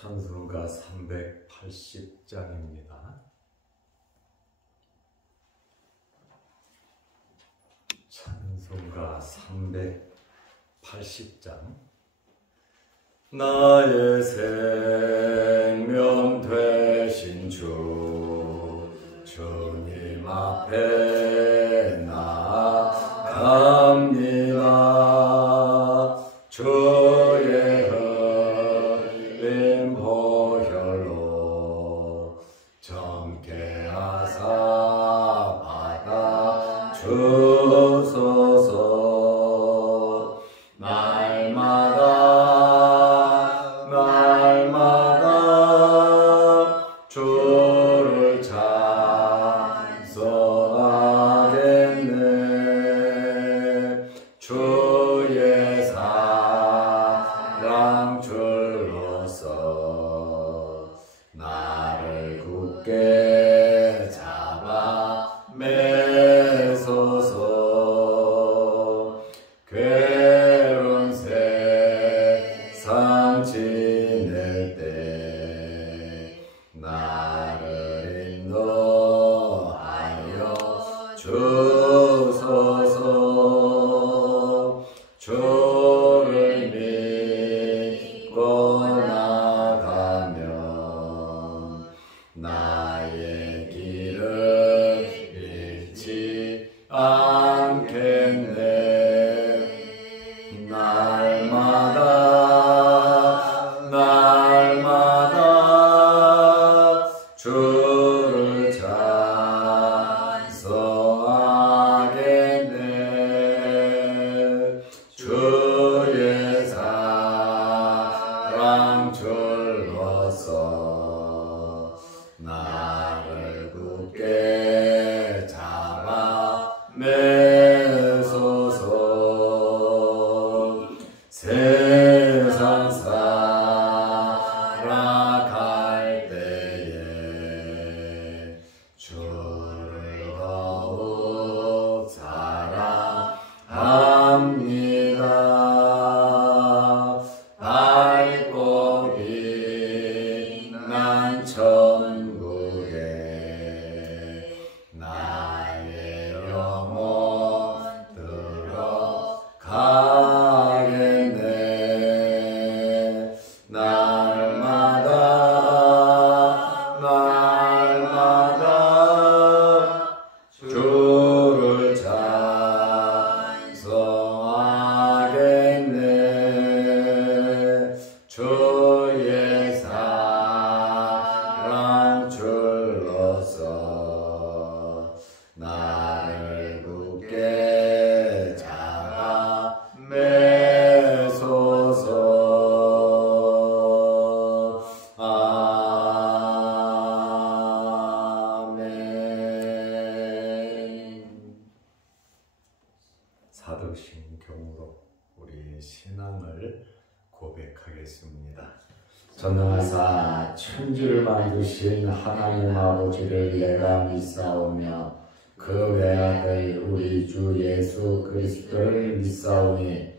찬송가 380장입니다. 찬송가 380장. 나의 생명 되신 주, 주님 앞에 나아갑니다. 주의 흘린 보혈로 정케 하사 받아 주소서. 날마다 주를 찬송하겠네. 주의 사랑 줄로서 나를 굳게 잡아 매소서. 괴로운 세상 지낼 때 나를 인도하여 주소서. 주를 믿고 나가면 나의 길을 잃지 않겠네. 날마다 주를 찬송하겠네. 주의 사랑 줄로서 나를 굳게 잡아 매소서. 세상 살아갈 때에 주를 더욱 사랑합니다. 밝고 빛난 천국에 나의 영혼 들어가겠네. 날마다 주를 찬송하겠네. 주의 사랑 줄로서 나를 굳게 잡아 매소서. 아멘. 사도신경으로 우리 신앙을 고백하겠습니다. 전능하사 천지를 만드신 하나님 아버지를 내가 믿사오며 그 외아들 우리 주 예수 그리스도를 믿사오니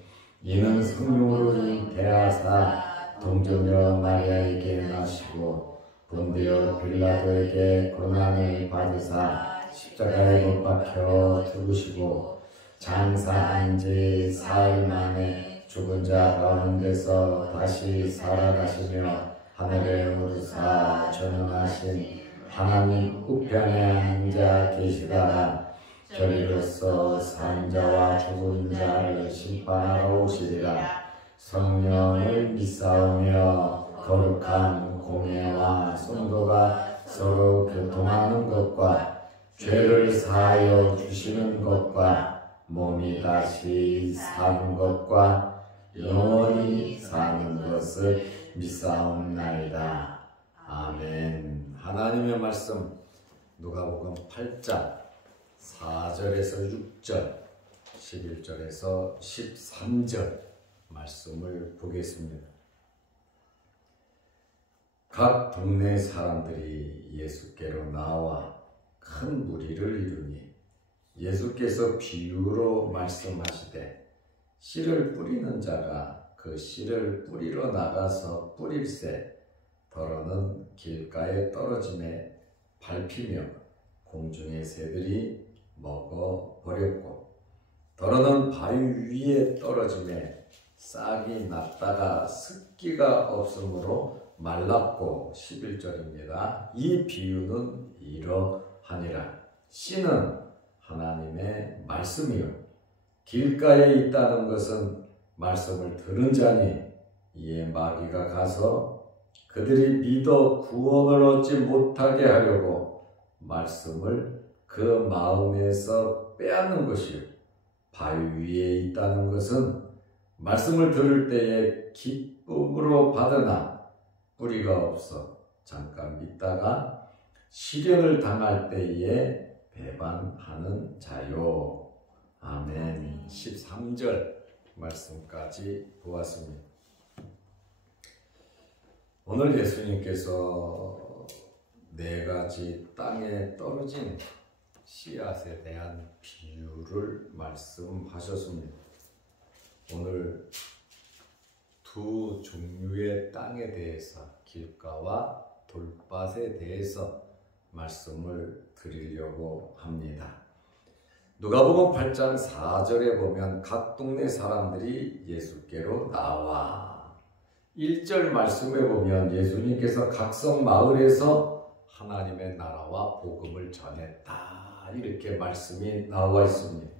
이는 성령으로 잉태하사 동정녀 마리아에게 나시고 본디오 빌라도에게 고난을 받으사 십자가에 못 박혀 죽으시고 장사한 지 사흘 만에 죽은 자 가운데서 다시 살아가시며 하늘에 오르사 전능하신 하나님 우편에 앉아 계시다가 저리로서 산 자와 죽은 자를 심판하러 오시리라. 성령을 믿사오며 거룩한 공예와 성도가 서로 교통하는 것과 죄를 사하여 주시는 것과 몸이 다시 사는 것과 영원히 사는 것을 믿사옵나이다. 아멘. 하나님의 말씀 누가복음 8장 4절에서 6절 11절에서 13절 말씀을 보겠습니다. 각 동네 사람들이 예수께로 나와 큰 무리를 이루니 예수께서 비유로 말씀하시되 씨를 뿌리는 자가 그 씨를 뿌리러 나가서 뿌릴새 더러는 길가에 떨어짐에 밟히며 공중의 새들이 먹어버렸고, 더러는 바위 위에 떨어짐에 싹이 났다가 습기가 없으므로 말랐고. 11절입니다. 이 비유는 이러하니라. 씨는 하나님의 말씀이요 길가에 있다는 것은 말씀을 들은 자니, 이에 마귀가 가서 그들이 믿어 구원을 얻지 못하게 하려고 말씀을 그 마음에서 빼앗는 것이요 바위 위에 있다는 것은 말씀을 들을 때에 기쁨으로 받으나 뿌리가 없어 잠깐 믿다가 시련을 당할 때에 배반하는 자요. 아멘. 13절 말씀까지 보았습니다. 오늘 예수님께서 4가지 땅에 떨어진 씨앗에 대한 비유를 말씀하셨습니다. 오늘 2 종류의 땅에 대해서, 길가와 돌밭에 대해서 말씀을 드리려고 합니다. 누가복음 8장 4절에 보면 각 동네 사람들이 예수께로 나와. 1절 말씀에 보면 예수님께서 각성 마을에서 하나님의 나라와 복음을 전했다, 이렇게 말씀이 나와 있습니다.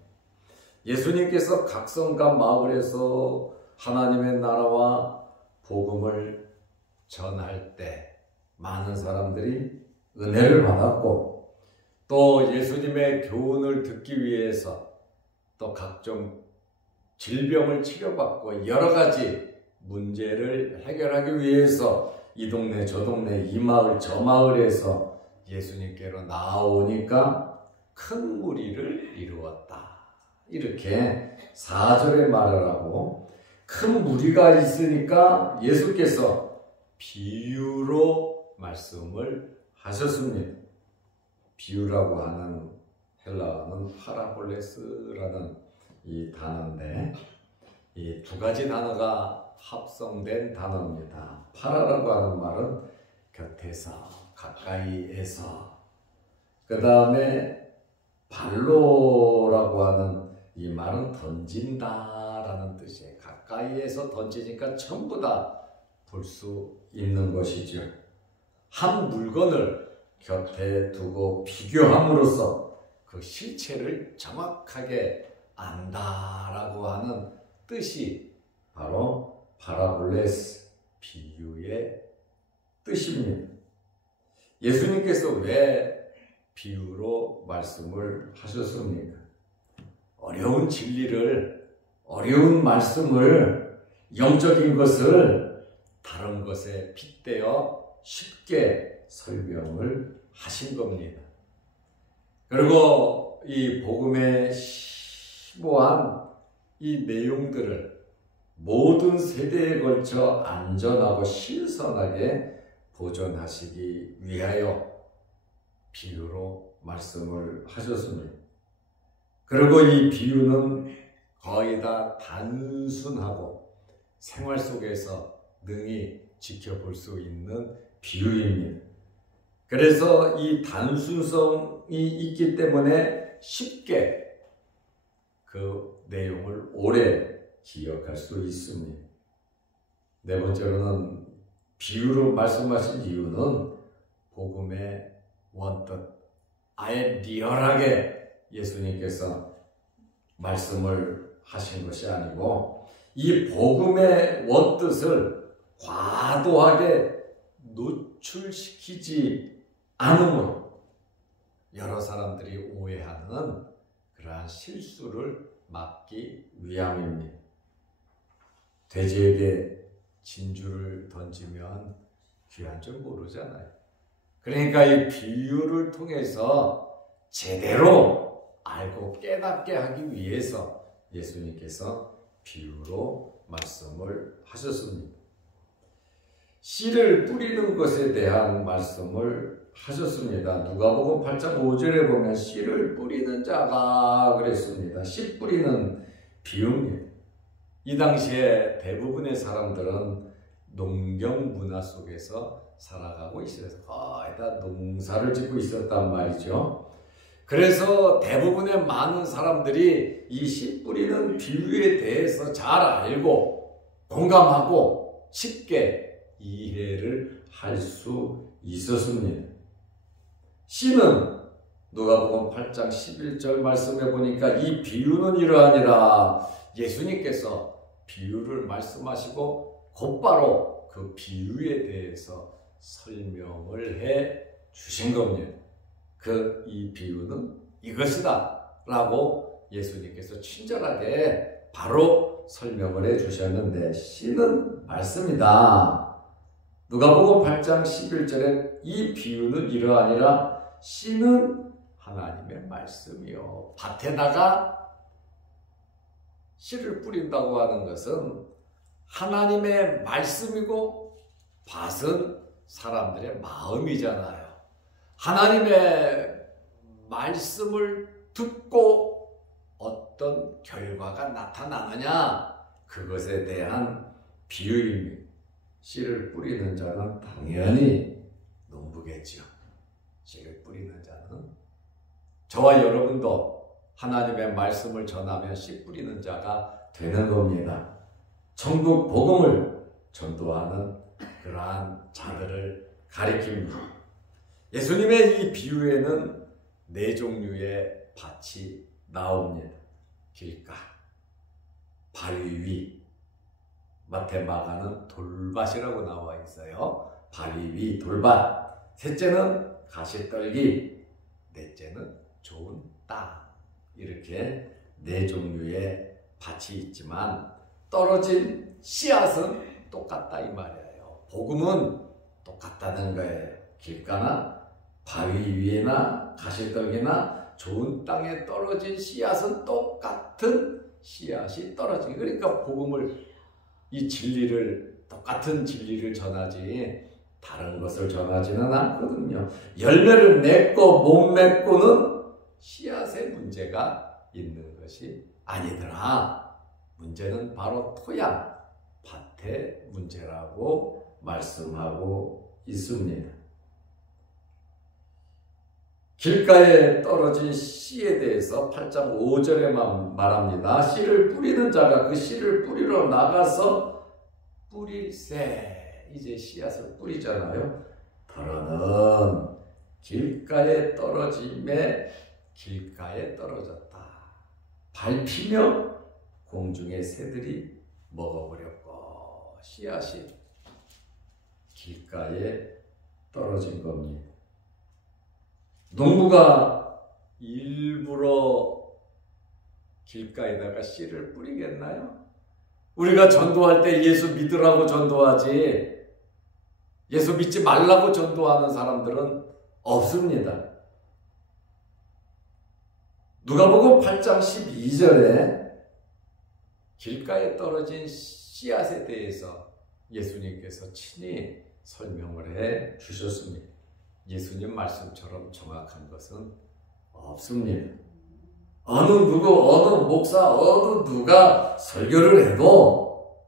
예수님께서 각성과 마을에서 하나님의 나라와 복음을 전할 때 많은 사람들이 은혜를 받았고, 또 예수님의 교훈을 듣기 위해서 또 각종 질병을 치료받고 여러 가지 문제를 해결하기 위해서 이 동네 저 동네 이 마을 저 마을에서 예수님께로 나오니까 큰 무리를 이루었다, 이렇게 4절에 말을 하고, 큰 무리가 있으니까 예수께서 비유로 말씀을 하셨습니다. 비유라고 하는 헬라어는 파라볼레스라는 이 단어인데, 이 2가지 단어가 합성된 단어입니다. 파라라고 하는 말은 곁에서, 가까이에서, 그 다음에 발로라고 하는 이 말은 던진다라는 뜻이에요. 가까이에서 던지니까 전부 다 볼 수 있는 것이죠. 한 물건을 곁에 두고 비교함으로써 그 실체를 정확하게 안다라고 하는 뜻이 바로 파라볼레스, 비유의 뜻입니다. 예수님께서 왜 비유로 말씀을 하셨습니까? 어려운 진리를, 어려운 말씀을, 영적인 것을 다른 것에 빗대어 쉽게 설명을 하신 겁니다. 그리고 이 복음의 심오한 이 내용들을 모든 세대에 걸쳐 안전하고 신선하게 보존하시기 위하여 비유로 말씀을 하셨습니다. 그리고 이 비유는 거의 다 단순하고 생활 속에서 능히 지켜볼 수 있는 비유입니다. 그래서 이 단순성이 있기 때문에 쉽게 그 내용을 오래 기억할 수 있습니다. 4번째로는 비유로 말씀하신 이유는 복음의 원뜻, 아예 리얼하게 예수님께서 말씀을 하신 것이 아니고 이 복음의 원뜻을 과도하게 노출시키지 않음으로 여러 사람들이 오해하는 그러한 실수를 막기 위함입니다. 돼지에게 진주를 던지면 귀한 줄 모르잖아요. 그러니까 이 비유를 통해서 제대로 알고 깨닫게 하기 위해서 예수님께서 비유로 말씀을 하셨습니다. 씨를 뿌리는 것에 대한 말씀을 하셨습니다. 누가복음 8장 5절에 보면 씨를 뿌리는 자가 그랬습니다. 씨 뿌리는 비유입니다. 이 당시에 대부분의 사람들은 농경 문화 속에서 살아가고 있어서 거의 다 농사를 짓고 있었단 말이죠. 그래서 대부분의 많은 사람들이 이 씨 뿌리는 비유에 대해서 잘 알고 공감하고 쉽게 이해를 할 수 있었습니다. 씨는 누가복음 8장 11절 말씀해 보니까 이 비유는 이러하니라. 예수님께서 비유를 말씀하시고 곧바로 그 비유에 대해서 설명을 해 주신 겁니다. 이 비유는 이것이다 라고 예수님께서 친절하게 바로 설명을 해 주셨는데, 씨는 말씀이다. 누가복음 8장 11절에 이 비유는 이러하니라. 씨는 하나님의 말씀이요. 밭에다가 씨를 뿌린다고 하는 것은 하나님의 말씀이고 밭은 사람들의 마음이잖아요. 하나님의 말씀을 듣고 어떤 결과가 나타나느냐, 그것에 대한 비유입니다. 씨를 뿌리는 자는 당연히 농부겠죠. 씨를 뿌리는 자는 저와 여러분도 하나님의 말씀을 전하면 씨 뿌리는 자가 되는 겁니다. 천국 복음을 전도하는 그러한 자들을 가리킵니다. 예수님의 이 비유에는 4종류의 밭이 나옵니다. 길가, 바위 위, 마태 마가는 돌밭이라고 나와 있어요. 바위 위 돌밭. 셋째는 가시떨기, 넷째는 좋은 땅. 이렇게 4종류의 밭이 있지만 떨어진 씨앗은 똑같다 이 말이에요. 복음은 똑같다는 거예요. 길가나 바위 위에나 가시떨기나 좋은 땅에 떨어진 씨앗은 똑같은 씨앗이 떨어지기. 그러니까 복음을, 이 진리를, 똑같은 진리를 전하지 다른 것을 전하지는 않거든요. 열매를 맺고 못 맺고는 씨앗의 문제가 있는 것이 아니더라. 문제는 바로 토양, 밭의 문제라고 말씀하고 있습니다. 길가에 떨어진 씨에 대해서 8장 5절에만 말합니다. 씨를 뿌리는 자가 그 씨를 뿌리러 나가서 뿌릴새. 이제 씨앗을 뿌리잖아요. 더러는 길가에 떨어짐에 길가에 떨어졌다. 밟히며 공중의 새들이 먹어버렸고 씨앗이 길가에 떨어진 겁니다. 농부가 일부러 길가에다가 씨를 뿌리겠나요? 우리가 전도할 때 예수 믿으라고 전도하지 예수 믿지 말라고 전도하는 사람들은 없습니다. 누가복음 8장 12절에 길가에 떨어진 씨앗에 대해서 예수님께서 친히 설명을 해 주셨습니다. 예수님 말씀처럼 정확한 것은 없습니다. 어느 목사, 누가 설교를 해도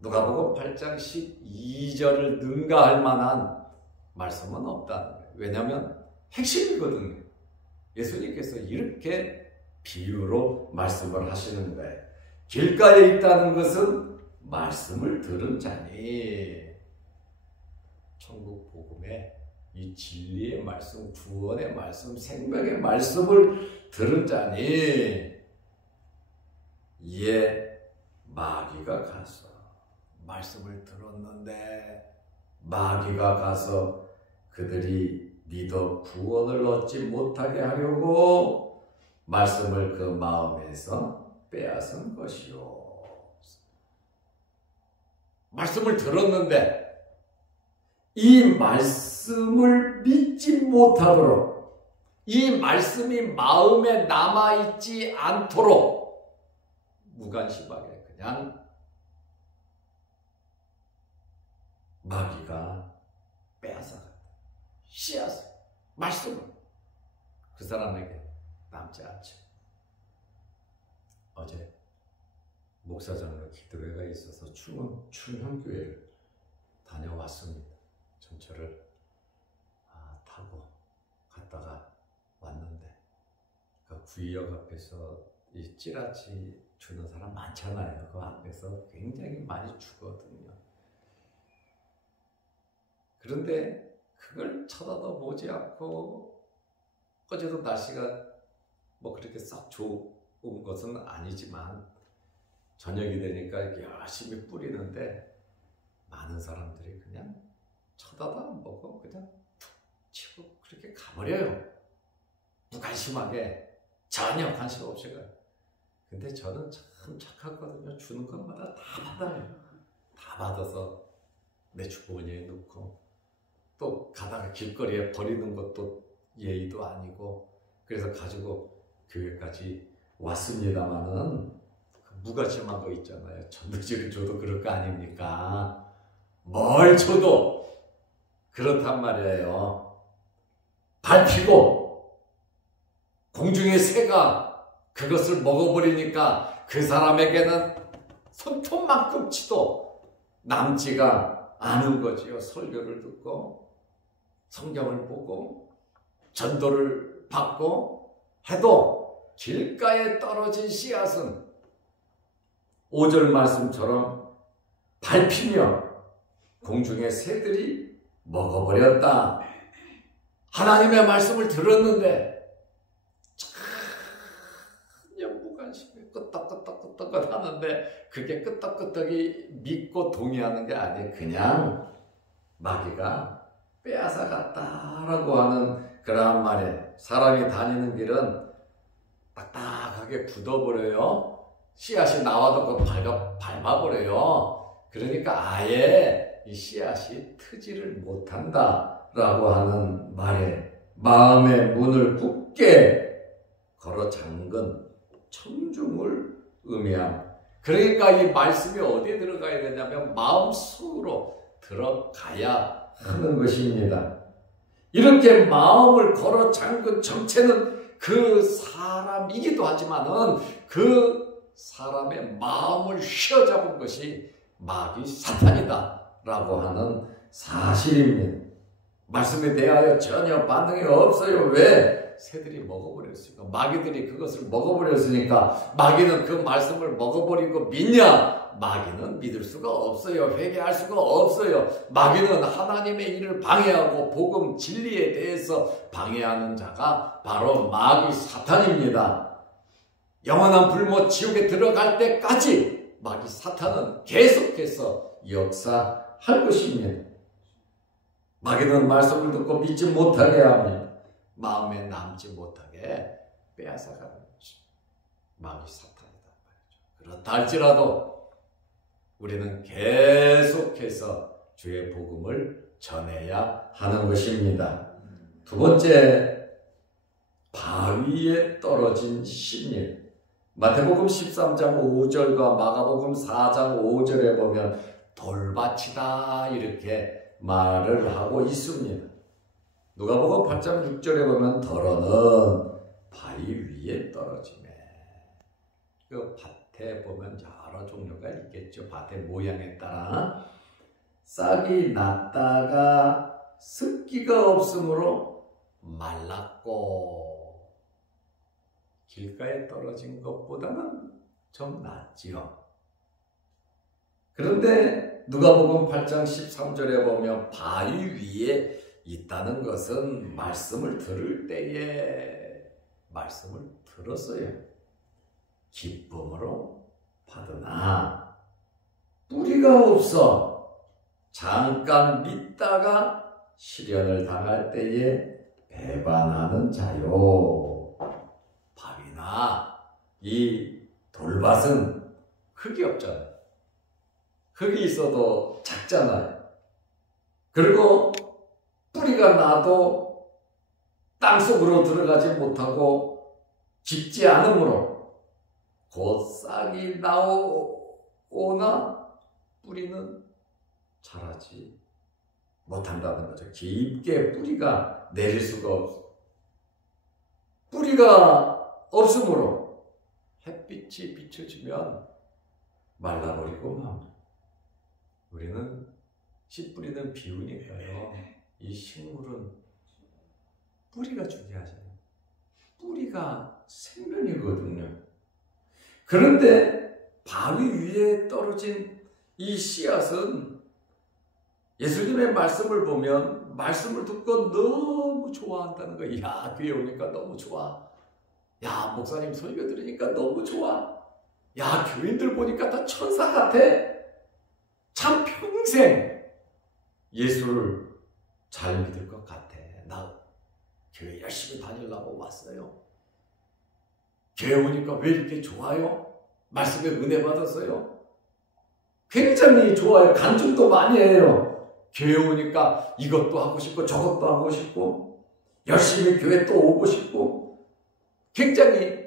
누가복음 8장 12절을 능가할 만한 말씀은 없다는 거예요. 왜냐하면 핵심이거든요. 예수님께서 이렇게 비유로 말씀을 하시는 거예요. 길가에 있다는 것은 말씀을 들은 자니, 천국 복음의 이 진리의 말씀, 구원의 말씀, 생명의 말씀을 들은 자니, 이에 마귀가 가서 말씀을 들었는데 마귀가 가서 그들이 믿어 구원을 얻지 못하게 하려고 말씀을 그 마음에서 빼앗은 것이요. 말씀을 들었는데 이 말씀을 믿지 못하도록, 이 말씀이 마음에 남아있지 않도록 무관심하게 그냥 마귀가 빼앗아갔다. 씨앗을, 말씀을 그 사람에게 남지 않죠. 어제 목사장로 기도회가 있어서 충현교회를 다녀왔습니다. 전철을 타고 갔다가 왔는데 그 구의역 앞에서 이 찌라치 주는 사람 많잖아요. 그 앞에서 굉장히 많이 주거든요. 그런데 그걸 쳐다도 보지 않고 어제도 날씨가 뭐 그렇게 썩 좋은 것은 아니지만 저녁이 되니까 열심히 뿌리는데 많은 사람들이 그냥 쳐다도 안 보고 그냥 툭 치고 그렇게 가버려요. 무관심하게 전혀 관심 없이 가요. 근데 저는 참 착하거든요. 주는 것마다 다 받아요. 다 받아서 내 주머니에 넣고 또 가다가 길거리에 버리는 것도 예의도 아니고 그래서 가지고 교회까지 왔습니다마는 그 무관심한 거 있잖아요. 전도지를 줘도 그럴 거 아닙니까? 뭘 줘도 그렇단 말이에요. 밟히고 공중의 새가 그것을 먹어버리니까 그 사람에게는 손톱만큼치도 남지가 않은 거지요. 설교를 듣고 성경을 보고 전도를 받고 해도 길가에 떨어진 씨앗은 5절 말씀처럼 밟히며 공중의 새들이 먹어버렸다. 하나님의 말씀을 들었는데 전혀 무관심에 끄떡끄떡 하는데 그게 끄떡끄떡이 믿고 동의하는 게 아니에요. 그냥 마귀가 빼앗아 갔다라고 하는 그러한 말에 사람이 다니는 길은 딱딱하게 굳어버려요. 씨앗이 나와도 그 밟아버려요. 그러니까 아예 이 씨앗이 트지를 못한다라고 하는 말에 마음의 문을 굳게 걸어 잠근 청중을 의미합니다. 그러니까 이 말씀이 어디에 들어가야 되냐면 마음속으로 들어가야 하는 것입니다. 이렇게 마음을 걸어 잠근 정체는 그 사람이기도 하지만은 그 사람의 마음을 휘어잡은 것이 마귀 사탄이다라고 하는 사실입니다. 말씀에 대하여 전혀 반응이 없어요. 왜? 새들이 먹어버렸으니까. 마귀들이 그것을 먹어버렸으니까. 마귀는 그 말씀을 먹어버리고 믿냐? 마귀는 믿을 수가 없어요. 회개할 수가 없어요. 마귀는 하나님의 일을 방해하고 복음 진리에 대해서 방해하는 자가 바로 마귀 사탄입니다. 영원한 불못 지옥에 들어갈 때까지 마귀 사탄은 계속해서 역사할 것입니다. 마귀는 말씀을 듣고 믿지 못하게 합니다. 마음에 남지 못하게 빼앗아가는 것이 마귀 사탄이다 말이죠. 그렇다 할지라도 우리는 계속해서 주의 복음을 전해야 하는 것입니다. 두 번째, 바위에 떨어진 신일. 마태복음 13장 5절과 마가복음 4장 5절에 보면 돌밭이다 이렇게 말을 하고 있습니다. 누가복음 8장 6절에 보면 더러는 바위 위에 떨어지네. 그 밭에 보면 여러 종류가 있겠죠. 밭의 모양에 따라 싹이 났다가 습기가 없으므로 말랐고 길가에 떨어진 것보다는 좀 낫지요. 그런데 누가복음 8장 13절에 보면 바위 위에 있다는 것은 말씀을 들을 때에 말씀을 들었어요. 기쁨으로 받으나 뿌리가 없어 잠깐 믿다가 시련을 당할 때에 배반하는 자요. 바위나 이 돌밭은 흙이 없잖아요. 흙이 있어도 작잖아요. 그리고 뿌리가 나도 땅속으로 들어가지 못하고 깊지 않으므로 곧 싹이 나오나 뿌리는 자라지 못한다는 거죠. 깊게 뿌리가 내릴 수가 없어. 뿌리가 없으므로 햇빛이 비춰지면 말라버리고 막 우리는 씨 뿌리는 비유니까요. 이 식물은 뿌리가 중요하잖아요. 뿌리가 생명이거든요. 그런데 바위 위에 떨어진 이 씨앗은 예수님의 말씀을 보면 말씀을 듣고 너무 좋아한다는 거예요. 야, 교회 오니까 너무 좋아. 야, 목사님 설교 들으니까 너무 좋아. 야, 교인들 보니까 다 천사 같아. 참 평생 예수를 잘 믿을 것 같아. 나 교회 열심히 다니려고 왔어요. 교회 오니까 왜 이렇게 좋아요? 말씀에 은혜 받았어요? 굉장히 좋아요. 간증도 많이 해요. 교회 오니까 이것도 하고 싶고 저것도 하고 싶고 열심히 교회 또 오고 싶고 굉장히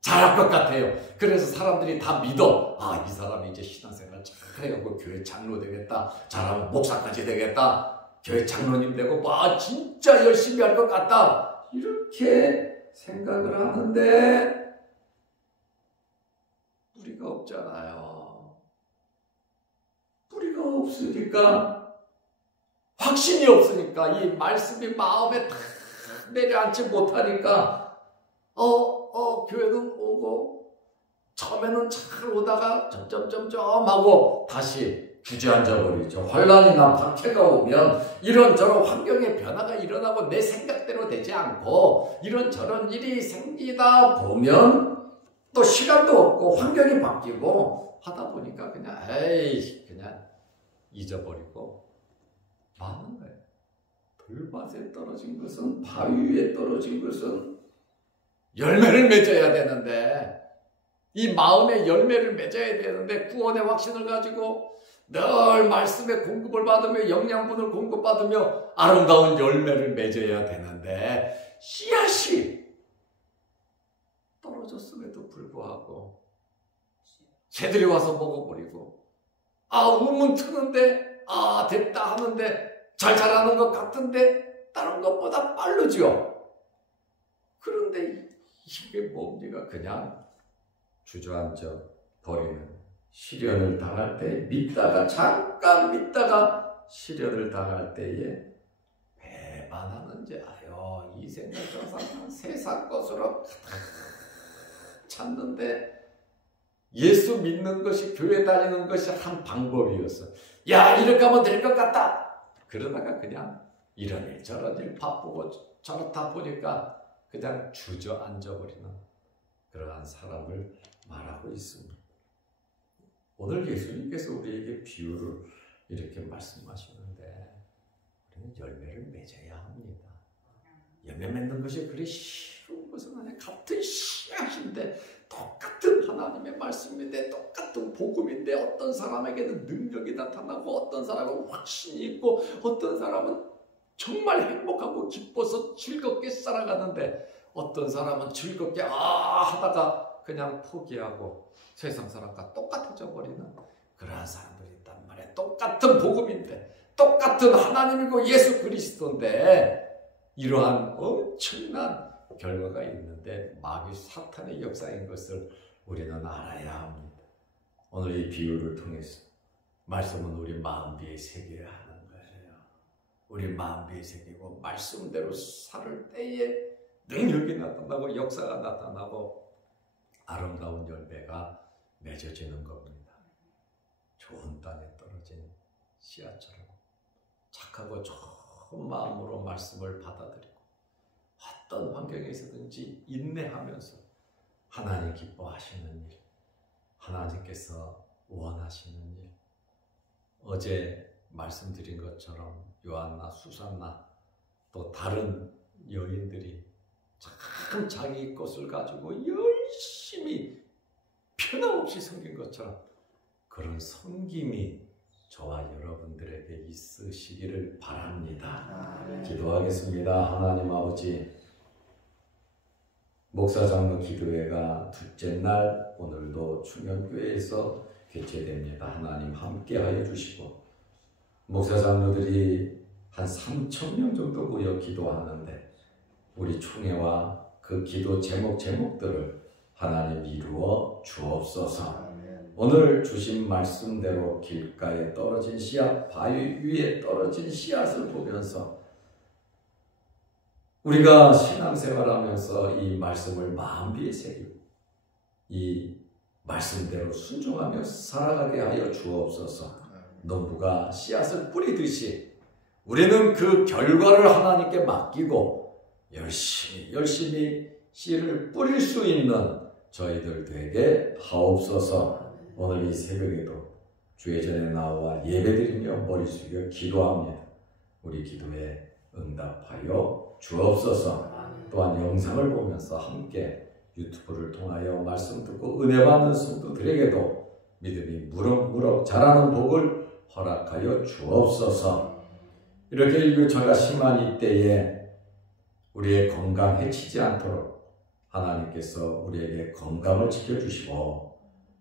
잘할 것 같아요. 그래서 사람들이 다 믿어. 아, 이 사람이 이제 신앙생활 잘해갖고 교회 장로 되겠다. 잘하면 목사까지 되겠다. 교회 장로님 되고 와, 진짜 열심히 할 것 같다. 이렇게 생각을 하는데 뿌리가 없잖아요. 뿌리가 없으니까 확신이 없으니까 이 말씀이 마음에 탁 내려앉지 못하니까 교회는 오고 처음에는 잘 오다가 점점점점 하고 다시 주저앉아 버리죠. 혼란이나 박해가 오면 이런저런 환경의 변화가 일어나고 내 생각대로 되지 않고 이런저런 일이 생기다 보면 또 시간도 없고 환경이 바뀌고 하다 보니까 그냥 그냥 잊어버리고 마는 거예요. 들밭에 떨어진 것은 바위 위에 떨어진 것은 열매를 맺어야 되는데 이 마음의 열매를 맺어야 되는데 구원의 확신을 가지고 늘 말씀의 공급을 받으며 영양분을 공급받으며 아름다운 열매를 맺어야 되는데 씨앗이 떨어졌음에도 불구하고 새들이 와서 먹어버리고 우문 트는데 됐다 하는데 잘 자라는 것 같은데 다른 것보다 빠르죠. 그런데 이게 뭡니까? 그냥 주저앉아 버리는 시련을 당할 때 믿다가 잠깐 믿다가 시련을 당할 때에 배반하는 자요. 이 생각 저 사람 세상 것으로 찾는데 예수 믿는 것이 교회 다니는 것이 한 방법이었어. 야, 이렇게 하면 될 것 같다. 그러다가 그냥 이런 일 저런 일 바쁘고 저렇다 보니까 그냥 주저앉아버리는 그러한 사람을 말하고 있습니다. 오늘 예수님께서 우리에게 비유를 이렇게 말씀하시는데 우리는 열매를 맺어야 합니다. 열매 맺는 것이 그리 쉬운 것은 아니에요. 같은 씨앗인데 똑같은 하나님의 말씀인데 똑같은 복음인데 어떤 사람에게는 능력이 나타나고 어떤 사람은 확신이 있고 어떤 사람은 정말 행복하고 기뻐서 즐겁게 살아가는데 어떤 사람은 즐겁게 하다가 그냥 포기하고 세상 사람과 똑같아져 버리는 그러한 사람들이 있단 말이에요. 똑같은 복음인데 똑같은 하나님이고 예수 그리스도인데 이러한 엄청난 결과가 있는데 마귀 사탄의 역사인 것을 우리는 알아야 합니다. 오늘 이 비유를 통해서 말씀은 우리 마음비에 새겨야 하는 거예요. 우리 마음비에 새기고 말씀대로 살 때에 능력이 나타나고 역사가 나타나고 아름다운 열매가 맺어지는 겁니다. 좋은 땅에 떨어진 씨앗처럼 착하고 좋은 마음으로 말씀을 받아들이고 어떤 환경에서든지 인내하면서 하나님 기뻐하시는 일, 하나님께서 원하시는 일, 어제 말씀드린 것처럼 요한나 수산나 또 다른 여인들이 참 자기 것을 가지고 열심히 편함없이 섬긴 것처럼 그런 섬김이 저와 여러분들에게 있으시기를 바랍니다. 기도하겠습니다. 하나님 아버지, 목사장로 기도회가 둘째 날 오늘도 충현교회에서 개최됩니다. 하나님 함께하여 주시고 목사장로들이 한 3,000명 정도 모여 기도하는데 우리 총회와 그 기도 제목들을 하나님 이루어 주옵소서. 오늘 주신 말씀대로 길가에 떨어진 씨앗, 바위 위에 떨어진 씨앗을 보면서 우리가 신앙생활하면서 이 말씀을 마음비에 새기고 이 말씀대로 순종하며 살아가게 하여 주옵소서. 농부가 씨앗을 뿌리듯이 우리는 그 결과를 하나님께 맡기고 열심히 씨를 뿌릴 수 있는 저희들 되게 하옵소서. 오늘 이 새벽에도 주의 전에 나와 예배드리며 머리 숙여 기도합니다. 우리 기도에 응답하여 주옵소서. 또한 영상을 보면서 함께 유튜브를 통하여 말씀 듣고 은혜 받는 성도들에게도 믿음이 무럭무럭 자라는 복을 허락하여 주옵소서. 이렇게 저희가 심한 이때에 우리의 건강 해치지 않도록 하나님께서 우리에게 건강을 지켜주시고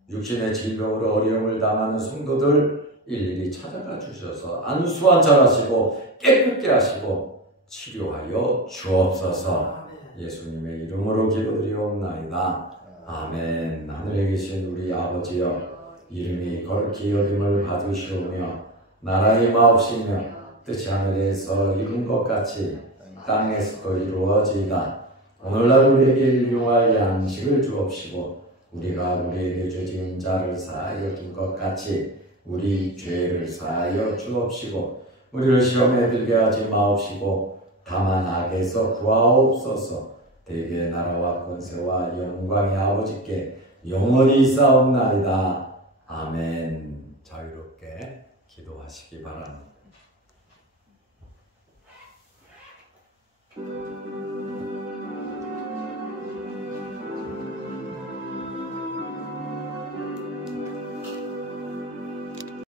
육신의 질병으로 어려움을 당하는 성도들 일일이 찾아가 주셔서 안수환절하시고 깨끗게 하시고 치료하여 주옵소서. 예수님의 이름으로 기도드리옵나이다. 아멘. 하늘에 계신 우리 아버지여, 이름이 거룩히 여김을 받으시오며 나라의 마옵시며 뜻이 하늘에서 이룬 것 같이 땅에서도 이루어지이다. 오늘날 우리에게 일용할 양식을 주옵시고 우리가 우리에게 죄 지은 자를 사하여 준 것 같이 우리 죄를 사하여 주옵시고 우리를 시험에 들게 하지 마옵시고 다만 악에서 구하옵소서. 대개 나라와 권세와 영광의 아버지께 영원히 있사옵나이다. 아멘. 자유롭게 기도하시기 바랍니다.